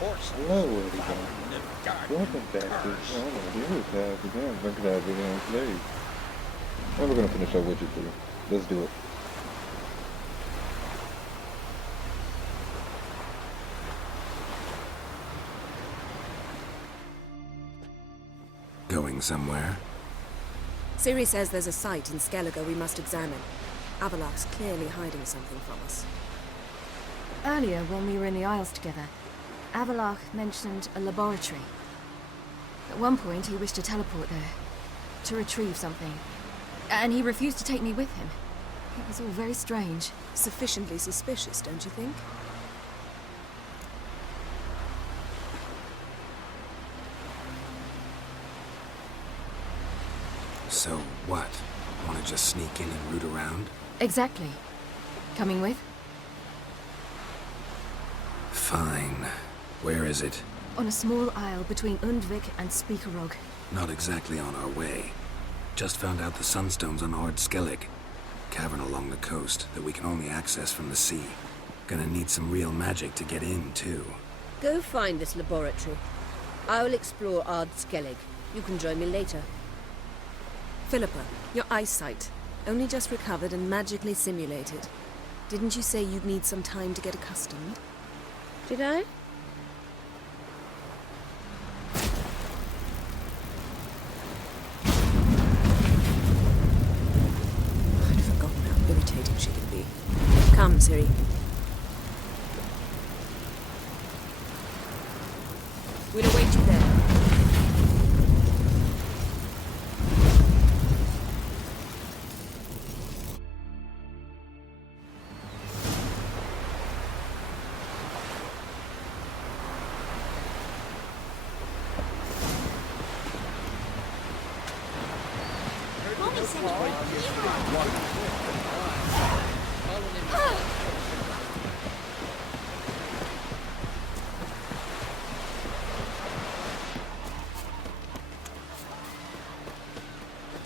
Hello, everybody. Welcome back to the other tabs again. Drink that again today. And we're gonna finish our Witcher 3. Let's do it. Going somewhere? Ciri says there's a site in Skellige we must examine. Avallac'h's clearly hiding something from us. Earlier, when we were in the Isles together, Avallac'h mentioned a laboratory. At one point, he wished to teleport there, to retrieve something. And he refused to take me with him. It was all very strange. Sufficiently suspicious, don't you think? So what? Want to just sneak in and root around? Exactly. Coming with? Fine. Where is it? On a small isle between Undvik and Speakerog. Not exactly on our way. Just found out the Sunstone's on Ard Skellig. Cavern along the coast that we can only access from the sea. Gonna need some real magic to get in, too. Go find this laboratory. I will explore Ard Skellig. You can join me later. Philippa, your eyesight. Only just recovered and magically simulated. Didn't you say you'd need some time to get accustomed? Did I? I'd forgotten how irritating she can be. Come, Ciri. We'll await you there.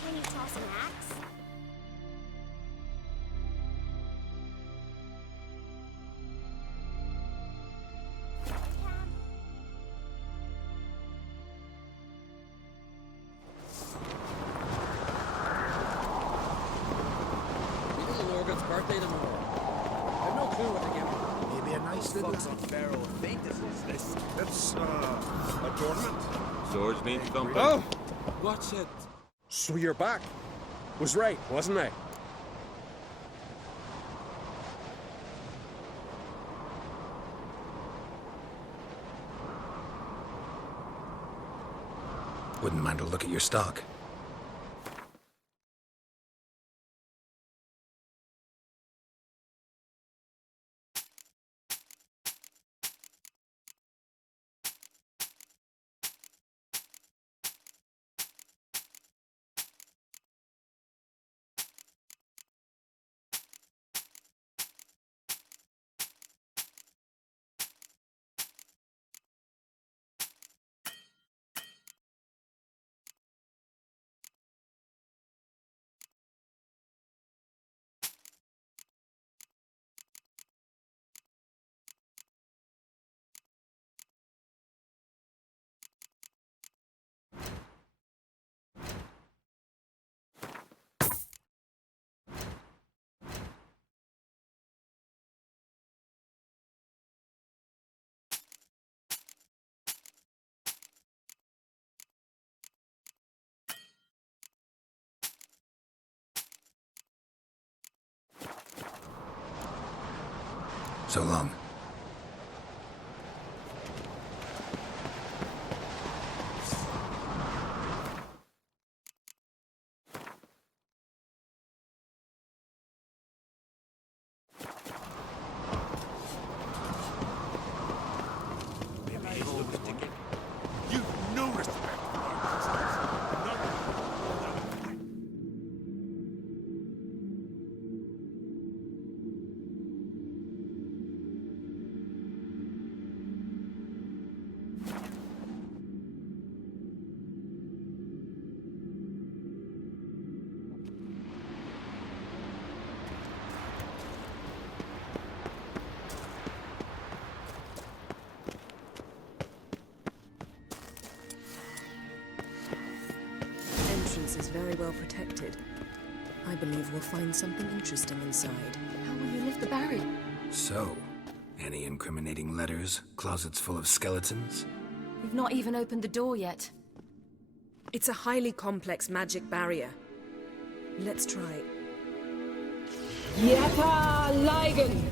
Can you toss an axe? Little Lorgan's birthday tomorrow. I've no clue what to give him. Maybe a nice little barrel of Ventus is this. It's a tournament. Swords need thumping. Oh! What's it? So you're back. Was right, wasn't I? Wouldn't mind a look at your stock. So long. You've no respect for our none. very well protected. I believe we'll find something interesting inside. How will you lift the barrier? So, any incriminating letters? Closets full of skeletons? We've not even opened the door yet. It's a highly complex magic barrier. Let's try it. Yapa Ligen!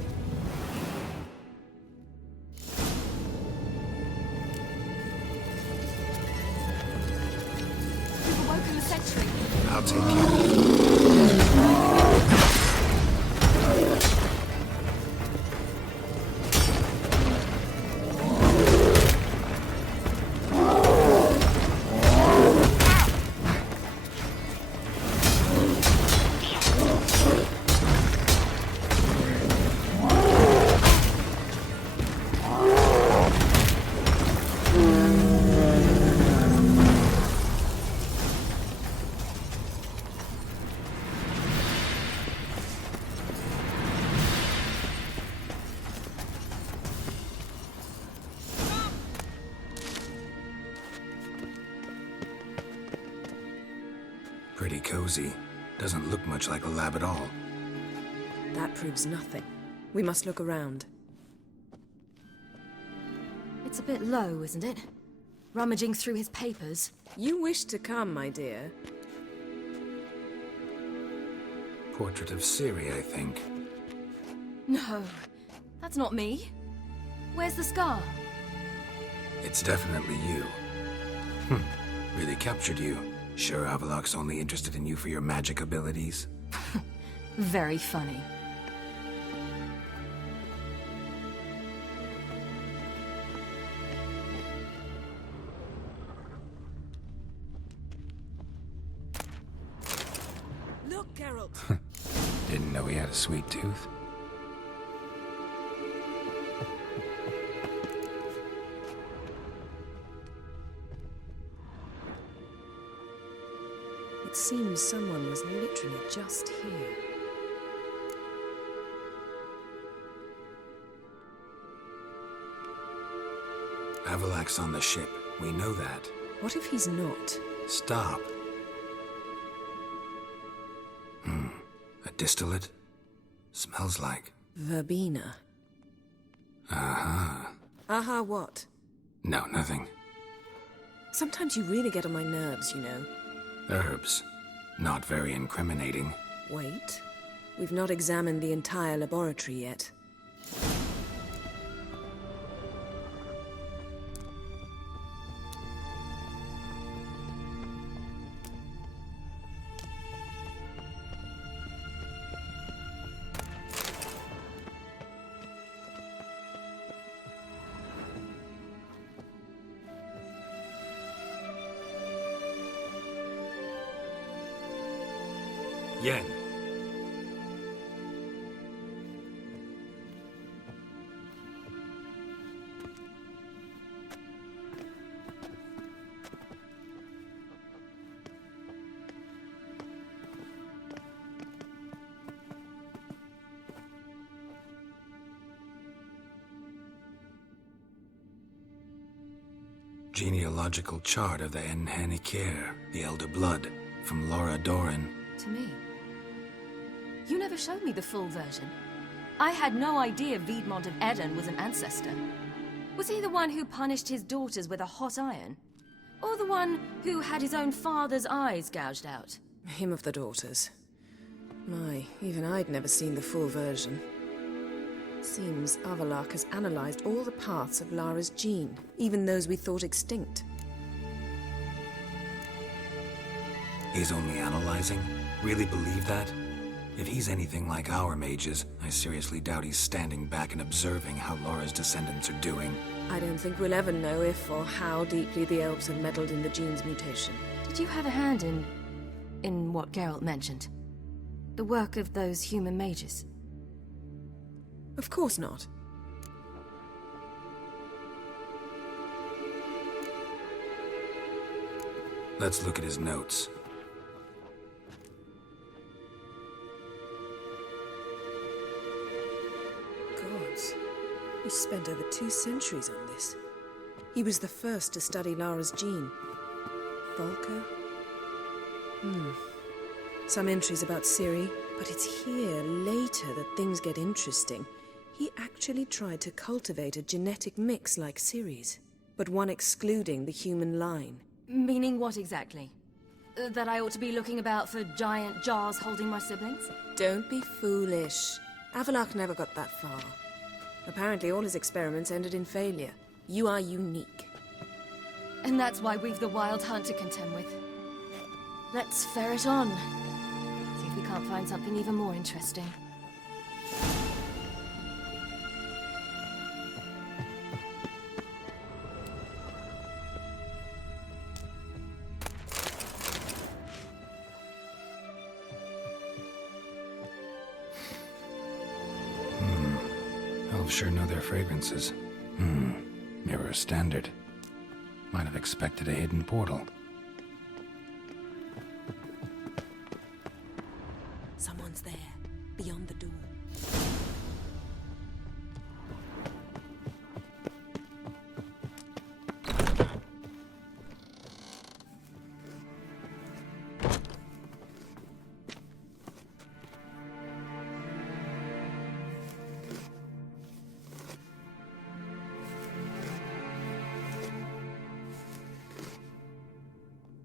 We've awoken the sentry. I'll take care of it. Pretty cozy. Doesn't look much like a lab at all. That proves nothing. We must look around. It's a bit low, isn't it? Rummaging through his papers. You wish to come, my dear. Portrait of Ciri, I think. No, that's not me. Where's the scar? It's definitely you. Really captured you. Sure Avallac'h's only interested in you for your magic abilities? Very funny. Look, Geralt! Didn't know he had a sweet tooth. It seems someone was literally just here. Avallac'h's on the ship. We know that. What if he's not? Stop. A distillate? Smells like... Verbena. Uh-huh. Aha, what? No, nothing. Sometimes you really get on my nerves, you know. Herbs. Not very incriminating. Wait. We've not examined the entire laboratory yet. Yen. Genealogical chart of the Enhanikir, the Elder Blood, from Laura Doran. To me. You never showed me the full version. I had no idea Viedmont of Eden was an ancestor. Was he the one who punished his daughters with a hot iron? Or the one who had his own father's eyes gouged out? Him of the daughters. My, even I'd never seen the full version. Seems Avallac'h has analyzed all the parts of Lara's gene, even those we thought extinct. He's only analyzing? Really believe that? If he's anything like our mages, I seriously doubt he's standing back and observing how Laura's descendants are doing. I don't think we'll ever know if or how deeply the elves have meddled in the gene's mutation. Did you have a hand in what Geralt mentioned? The work of those human mages? Of course not. Let's look at his notes. Gods. He spent over 2 centuries on this. He was the first to study Lara's gene. Volker? Some entries about Ciri, but it's here later that things get interesting. He actually tried to cultivate a genetic mix like Ciri's, but one excluding the human line. Meaning what exactly? That I ought to be looking about for giant jars holding my siblings? Don't be foolish. Avallac'h never got that far. Apparently all his experiments ended in failure. You are unique. And that's why we've the Wild Hunt to contend with. Let's ferret on. See if we can't find something even more interesting. Elves sure know their fragrances. Mirror standard. Might have expected a hidden portal. Someone's there, beyond the door.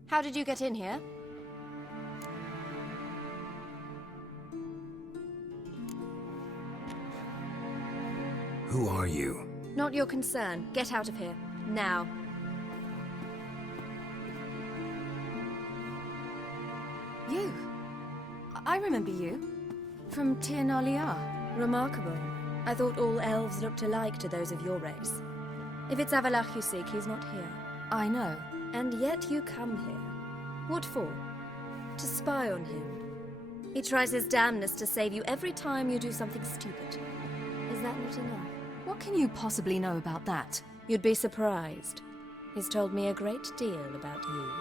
How did you get in here? Who are you? Not your concern. Get out of here. Now. You? I remember you. From Tir na Liar. Remarkable. I thought all elves looked alike to those of your race. If it's Avallac'h you seek, he's not here. I know. And yet you come here. What for? To spy on him. He tries his damnedest to save you every time you do something stupid. Is that not enough? What can you possibly know about that? You'd be surprised. He's told me a great deal about you.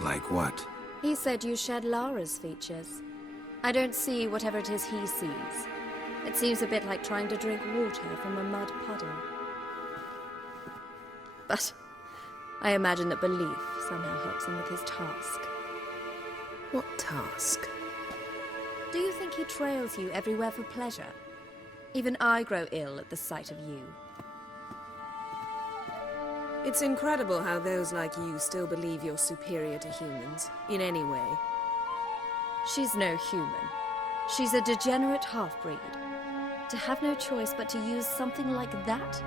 Like what? He said you shared Lara's features. I don't see whatever it is he sees. It seems a bit like trying to drink water from a mud puddle. But I imagine that belief somehow helps him with his task. What task? Do you think he trails you everywhere for pleasure? Even I grow ill at the sight of you. It's incredible how those like you still believe you're superior to humans, in any way. She's no human. She's a degenerate half-breed. To have no choice but to use something like that,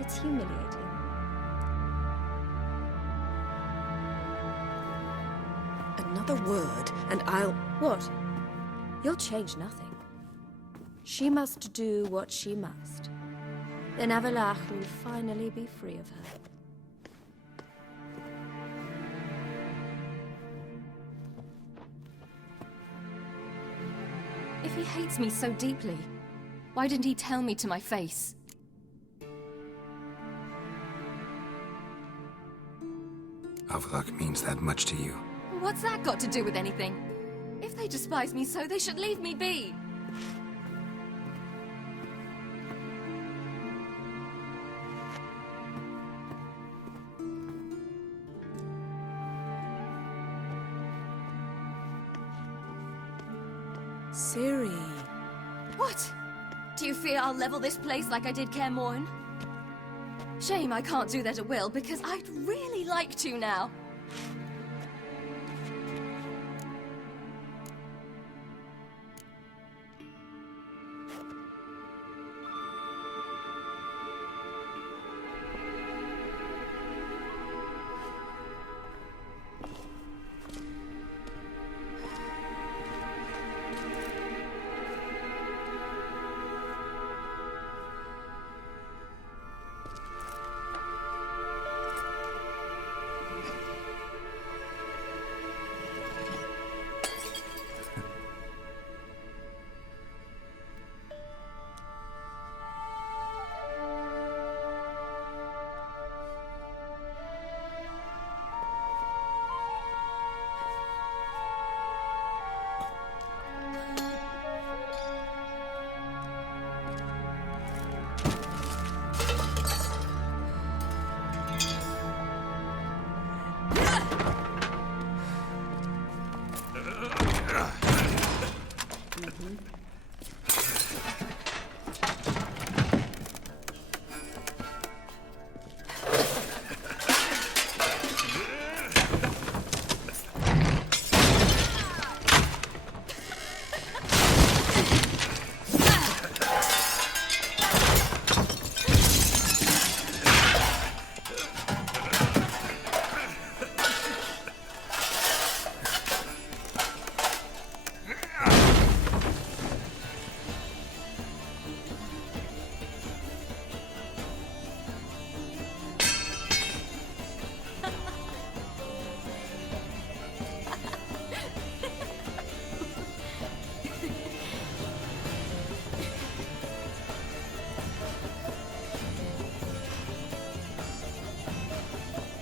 it's humiliating. Another word, and I'll... What? You'll change nothing. She must do what she must. Then Avallac'h will finally be free of her. If he hates me so deeply, why didn't he tell me to my face? Avallac'h means that much to you. What's that got to do with anything? If they despise me so, they should leave me be. Ciri. What? Do you fear I'll level this place like I did Kaer Morhen? Shame I can't do that at will, because I'd really like to now.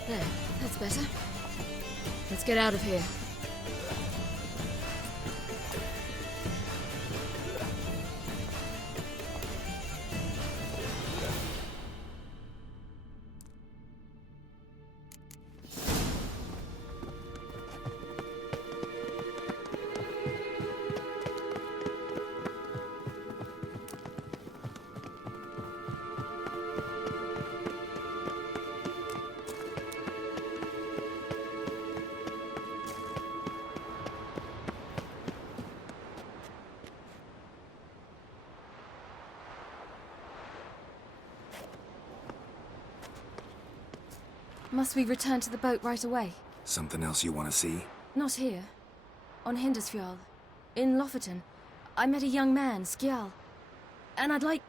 There, that's better. Let's get out of here. Must we return to the boat right away? Something else you want to see? Not here. On Hindersfjall. In Lofoten. I met a young man, Skjal. And I'd like...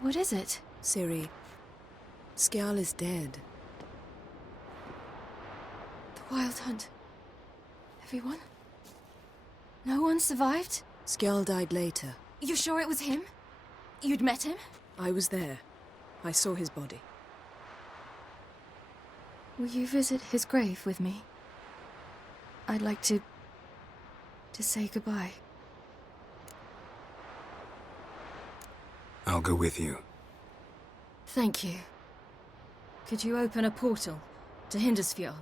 What is it? Ciri, Skjal is dead. The Wild Hunt. Everyone? No one survived? Skjal died later. You sure it was him? You'd met him? I was there. I saw his body. Will you visit his grave with me? I'd like to say goodbye. I'll go with you. Thank you. Could you open a portal to Hindersfjall?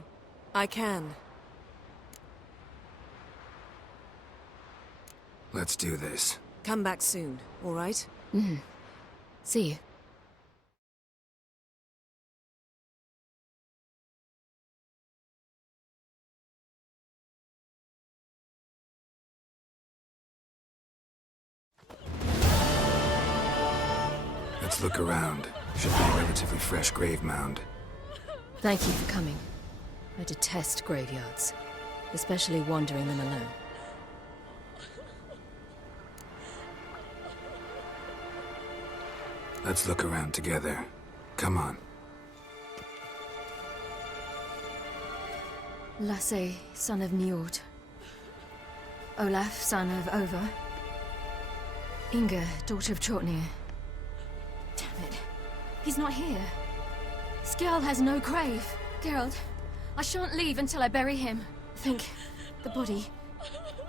I can. Let's do this. Come back soon, all right? See you. Let's look around. Should be a relatively fresh grave mound. Thank you for coming. I detest graveyards, especially wandering them alone. Let's look around together. Come on. Lasse, son of Njord. Olaf, son of Over. Inga, daughter of Trotnir. Damn it. He's not here. Skjal has no grave. Geralt, I shan't leave until I bury him. Think, the body.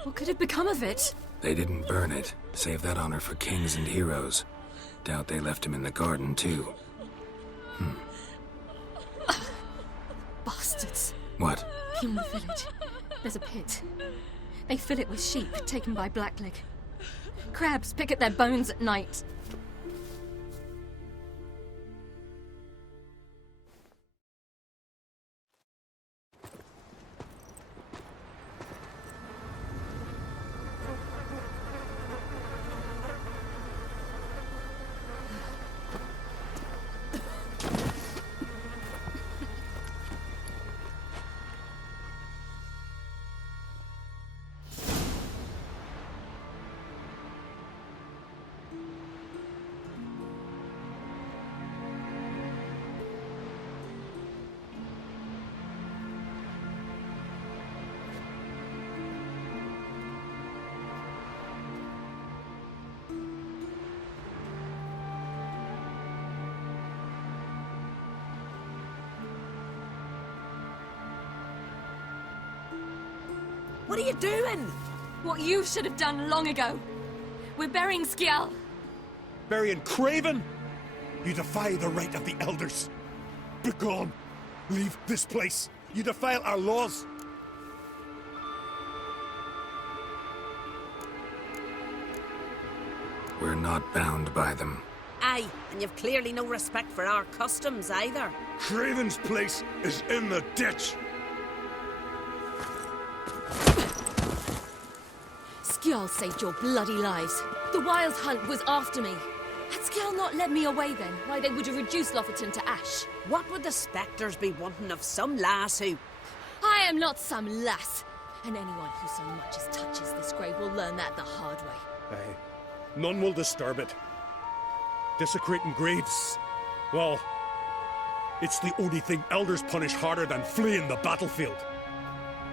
What could have become of it? They didn't burn it. Save that honor for kings and heroes. Doubt they left him in the garden, too. Bastards. What? In the village, there's a pit. They fill it with sheep taken by Blackleg. Crabs pick at their bones at night. What are you doing? What you should have done long ago. We're burying Skjal. Burying Craven? You defy the right of the elders. Begone. Leave this place. You defile our laws. We're not bound by them. Aye, and you've clearly no respect for our customs either. Craven's place is in the ditch. Skjall saved your bloody lives. The Wild Hunt was after me. Had Skjall not led me away then, why they would have reduced Lofferton to ash. What would the spectres be wanting of some lass who... I am not some lass. And anyone who so much as touches this grave will learn that the hard way. Aye. None will disturb it. Desecrating graves, well, it's the only thing elders punish harder than fleeing the battlefield.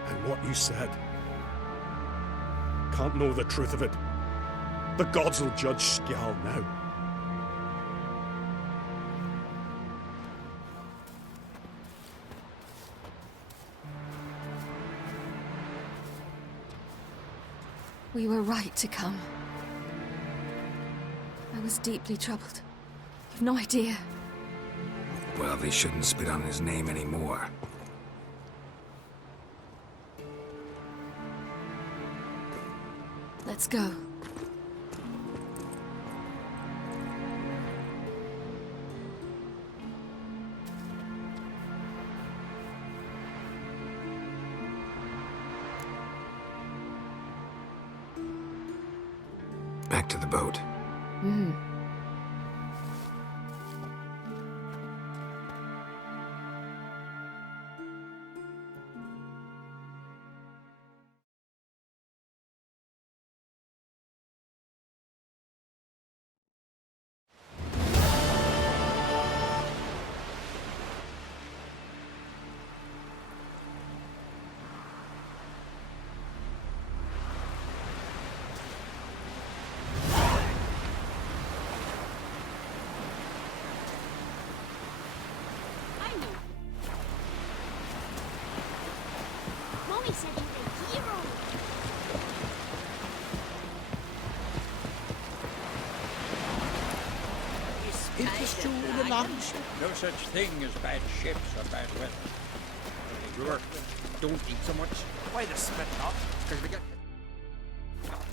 And what you said. Can't know the truth of it. The gods will judge Skjall now. We were right to come. I was deeply troubled. You've no idea. Well, they shouldn't spit on his name anymore. Let's go. Back to the boat. Mommy said you were a hero. Is this true in a longship? No such thing as bad ships or bad weather. Brewer, don't eat so much. Why the spit not? Because we get...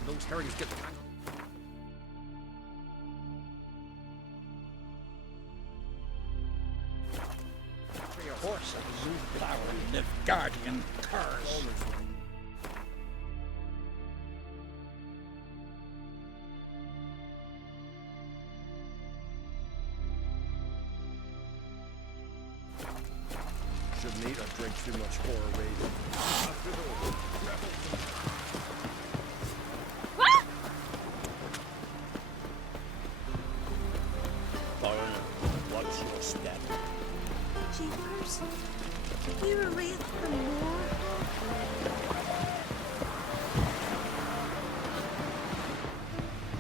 Those herrings get tangled. For your horse and the zoo flower and the guardian curs. Shouldn't eat or drink too much horror raid. Watch your step. Jeepers, you're a wraith from more.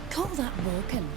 Call that Morgan.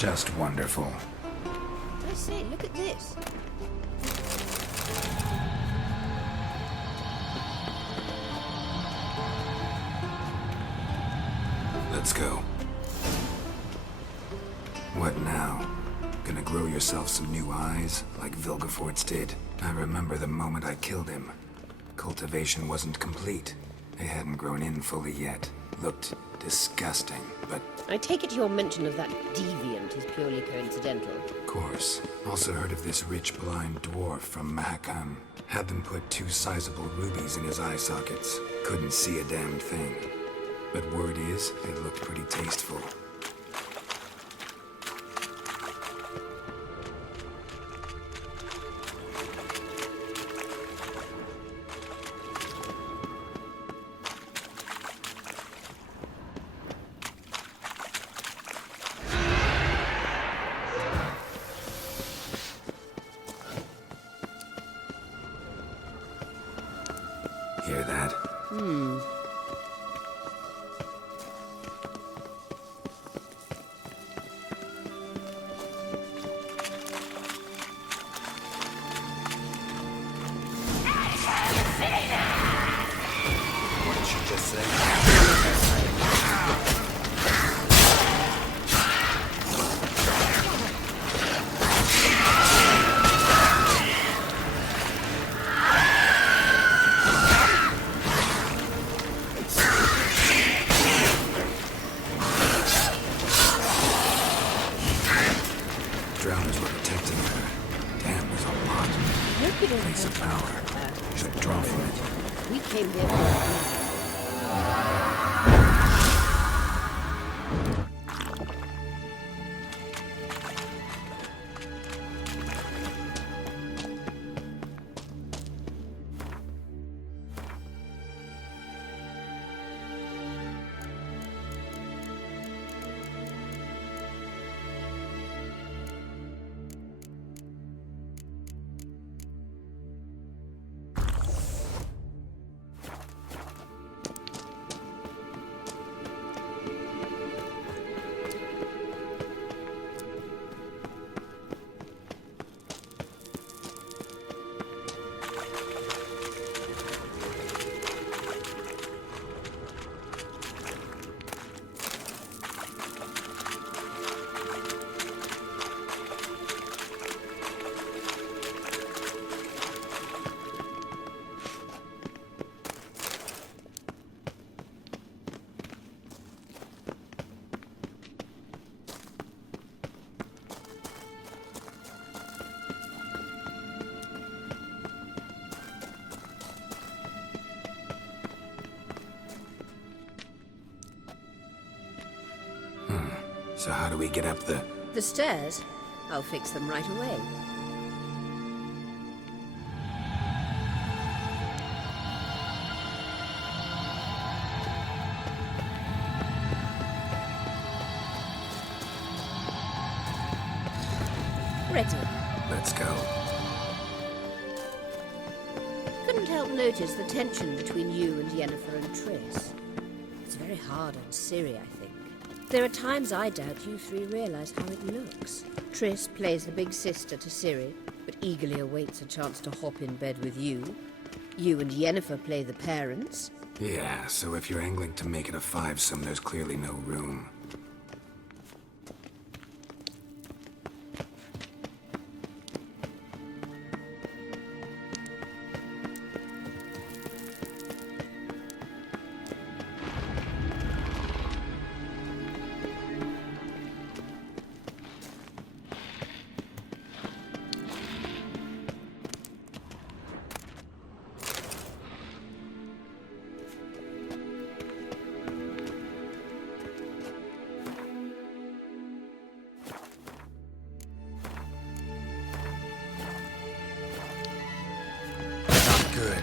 Just wonderful. I say, look at this. Let's go. What now? Gonna grow yourself some new eyes, like Vilgefortz did? I remember the moment I killed him. Cultivation wasn't complete. They hadn't grown in fully yet. Looked disgusting, but... I take it your mention of that deviant is purely coincidental. Of course. Also heard of this rich blind dwarf from Mahakam. Had them put 2 sizable rubies in his eye sockets. Couldn't see a damn thing. But word is, they looked pretty tasteful. Hear that? What did she just say? Drowners were protecting her. Damn, there's a lot. Hope you don't Place of power. Should draw from it. We came here for So how do we get up the... the stairs. I'll fix them right away. Ready. Let's go. Couldn't help notice the tension between you and Yennefer and Triss. It's very hard on Ciri, I think. There are times I doubt you three realize how it looks. Triss plays the big sister to Ciri, but eagerly awaits a chance to hop in bed with you. You and Yennefer play the parents. Yeah, so if you're angling to make it a 5-some, there's clearly no room. Good.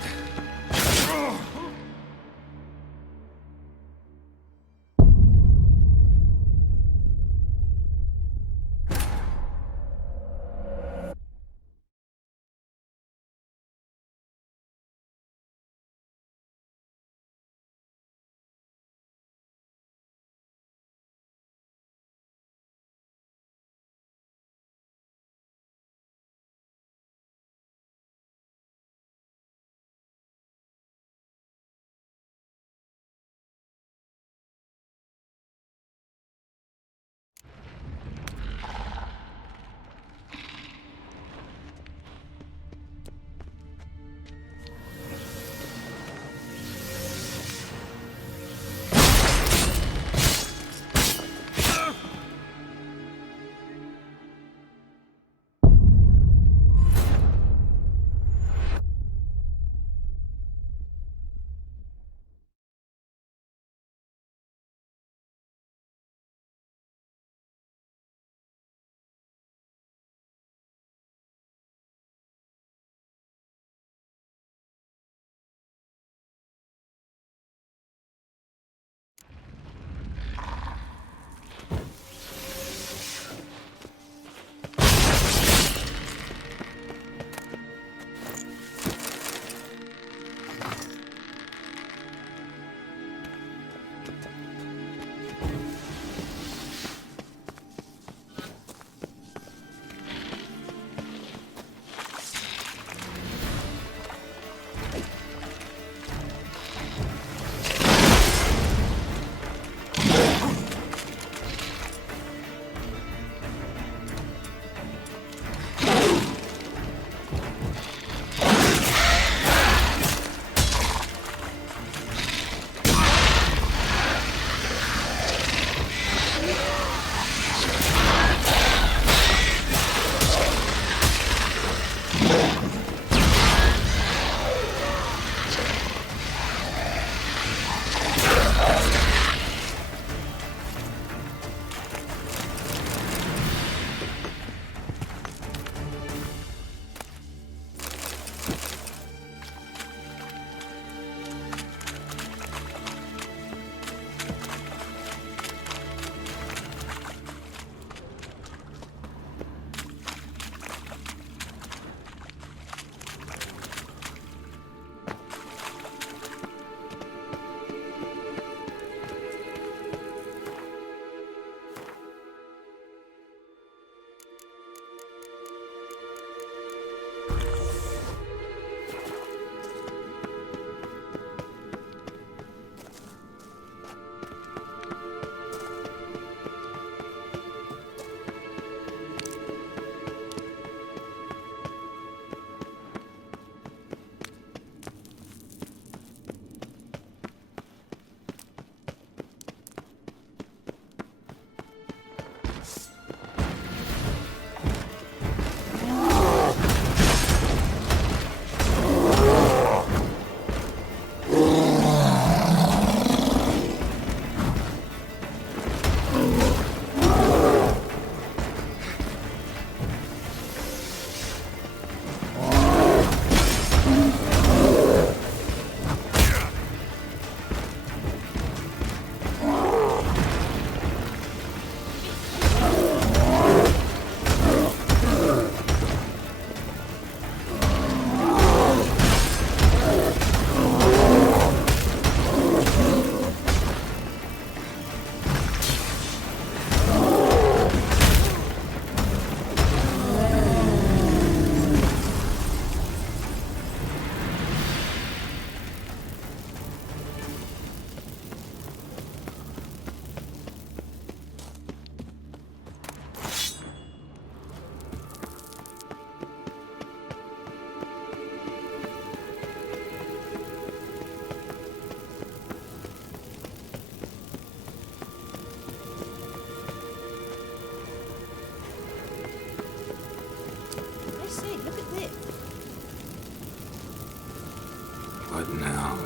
But now...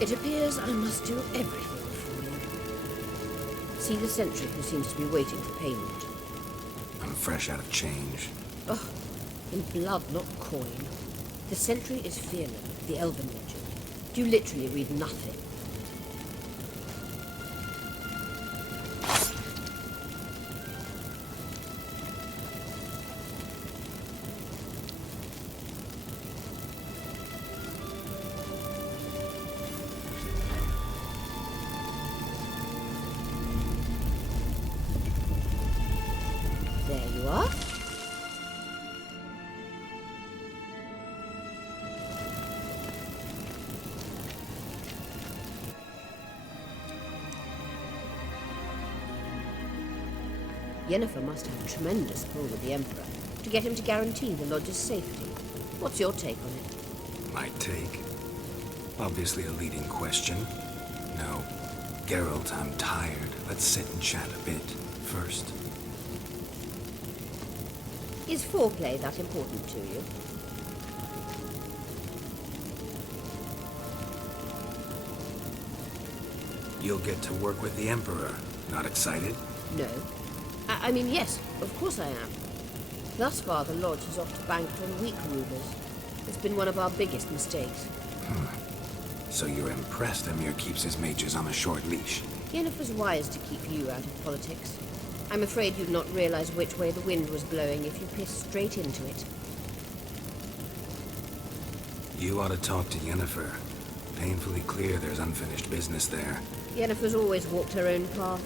It appears I must do everything for you. See the sentry who seems to be waiting for payment. I'm fresh out of change. Oh, in blood, not coin. The sentry is Firlin, the Elven legend. You literally read nothing. There you are. Yennefer must have a tremendous pull with the Emperor to get him to guarantee the Lodge's safety. What's your take on it? My take? Obviously a leading question. No. Geralt, I'm tired. Let's sit and chat a bit first. Is foreplay that important to you? You'll get to work with the Emperor. Not excited? No. I mean, yes, of course I am. Thus far, the Lodge has often banked on weak rulers. It's been one of our biggest mistakes. So you're impressed Emir keeps his mages on a short leash? Yennefer's wise to keep you out of politics. I'm afraid you'd not realize which way the wind was blowing if you pissed straight into it. You ought to talk to Yennefer. Painfully clear there's unfinished business there. Yennefer's always walked her own path.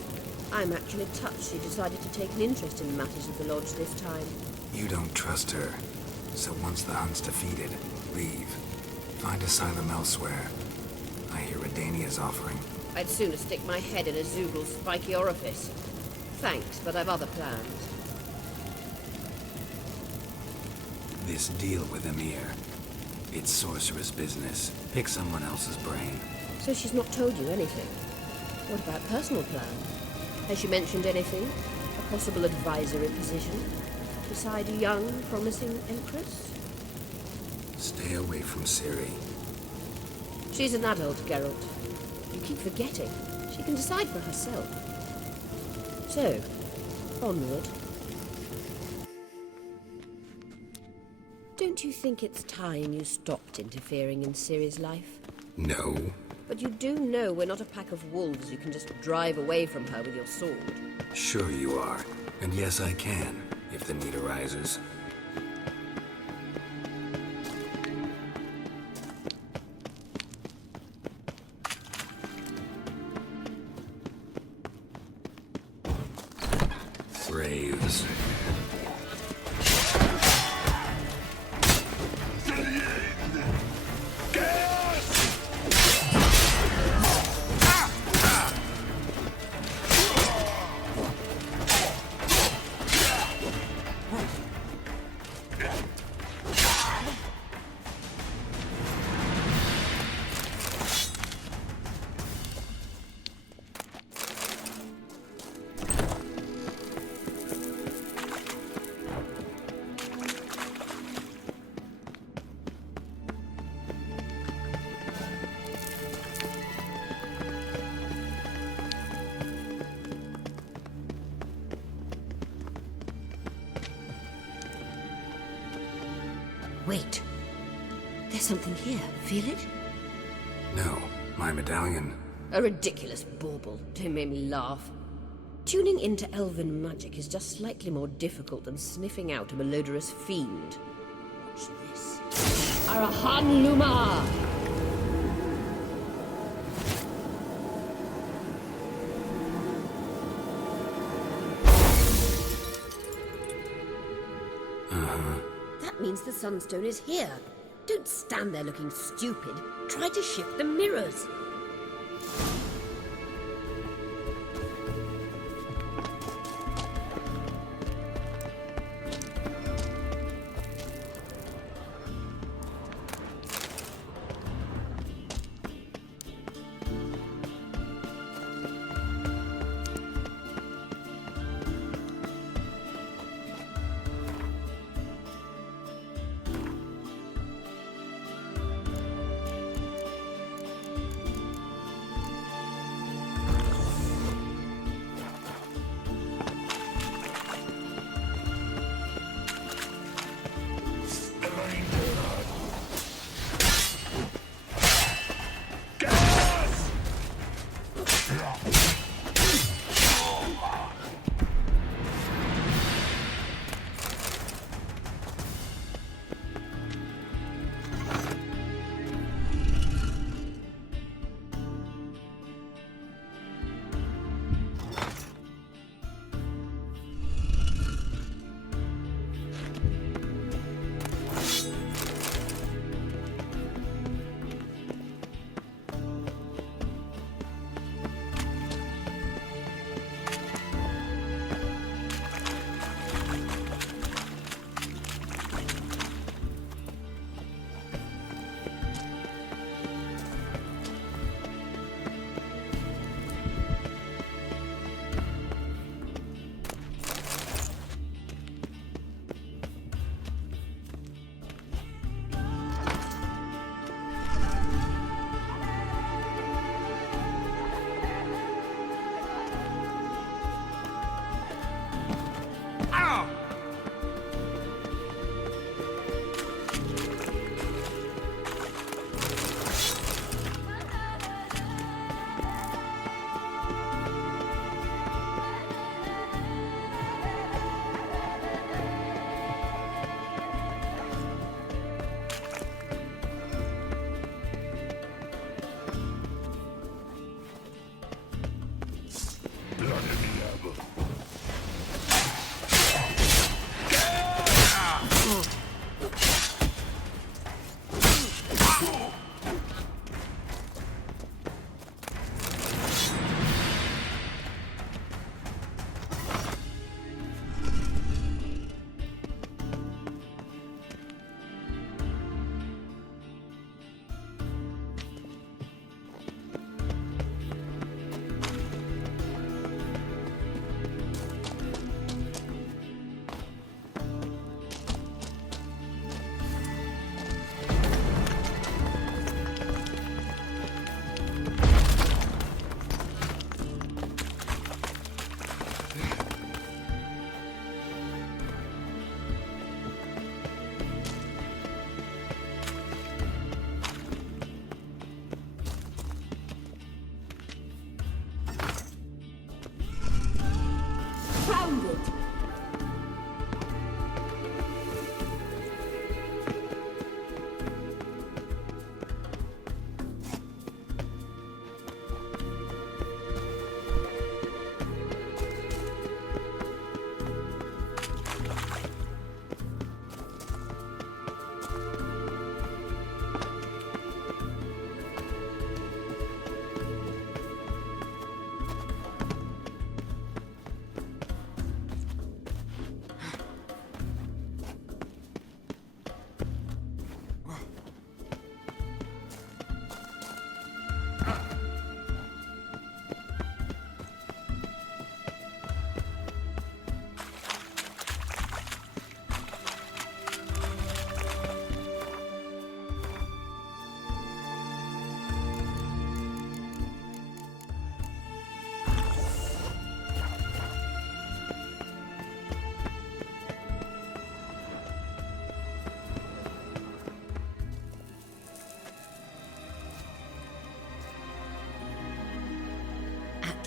I'm actually touched she decided to take an interest in the matters of the Lodge this time. You don't trust her. So once the hunt's defeated, leave. Find asylum elsewhere. I hear Redania's offering. I'd sooner stick my head in a Zoogl's spiky orifice. Thanks, but I've other plans. This deal with Emir. It's sorceress business. Pick someone else's brain. So she's not told you anything? What about personal plans? Has she mentioned anything? A possible advisory position? Beside a young, promising Empress? Stay away from Ciri. She's an adult, Geralt. You keep forgetting. She can decide for herself. So, onward. Don't you think it's time you stopped interfering in Ciri's life? No. But you do know we're not a pack of wolves you can just drive away from her with your sword. Sure you are. And yes, I can, if the need arises. Braves. Wait. There's something here. Feel it? No, my medallion. A ridiculous bauble. Don't make me laugh. Tuning into elven magic is just slightly more difficult than sniffing out a malodorous fiend. Watch this. Arahan Luma! That means the Sunstone is here. Don't stand there looking stupid. Try to shift the mirrors.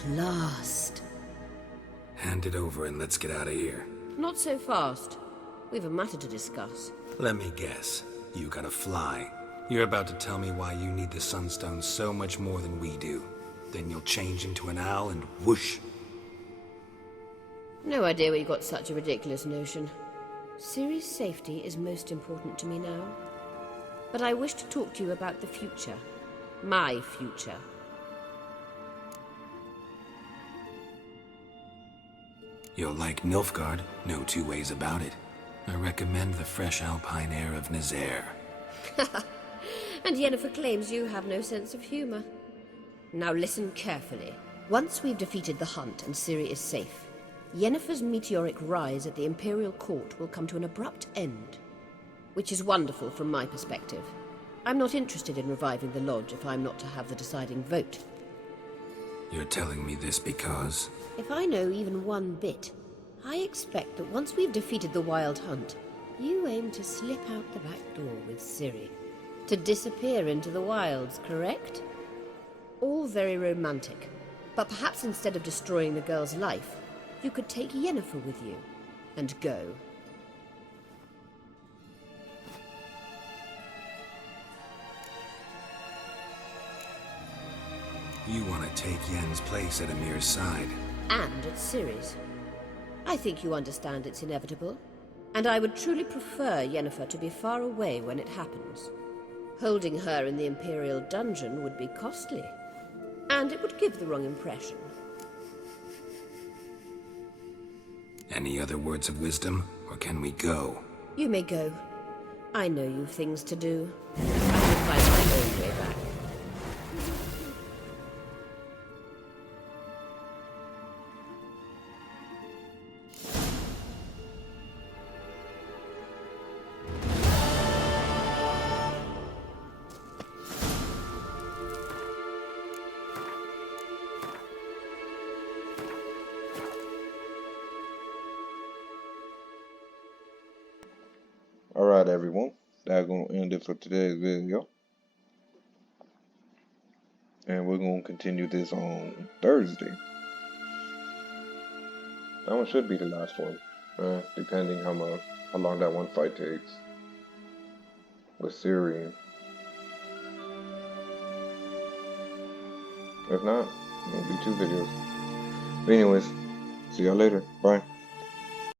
last. Hand it over and let's get out of here. Not so fast. We've a matter to discuss. Let me guess. You gotta fly. You're about to tell me why you need the Sunstone so much more than we do. Then you'll change into an owl and whoosh. No idea where you got such a ridiculous notion. Ciri's safety is most important to me now. But I wish to talk to you about the future. My future. You'll like Nilfgaard, no two ways about it. I recommend the fresh alpine air of Nazaire. And Yennefer claims you have no sense of humor. Now listen carefully. Once we've defeated the Hunt and Ciri is safe, Yennefer's meteoric rise at the Imperial Court will come to an abrupt end. Which is wonderful from my perspective. I'm not interested in reviving the Lodge if I'm not to have the deciding vote. You're telling me this because... If I know even one bit, I expect that once we've defeated the Wild Hunt, you aim to slip out the back door with Ciri. To disappear into the wilds, correct? All very romantic. But perhaps instead of destroying the girl's life, you could take Yennefer with you and go. You want to take Yen's place at Amir's side. And at Ciri's. I think you understand it's inevitable. And I would truly prefer Yennefer to be far away when it happens. Holding her in the Imperial dungeon would be costly. And it would give the wrong impression. Any other words of wisdom, or can we go? You may go. I know you've things to do. I will find my own way back. Alright everyone, that's going to end it for today's video. And we're going to continue this on Thursday. That one should be the last one, depending how long that one fight takes with Ciri. If not, it'll be 2 videos. But anyways, see y'all later. Bye.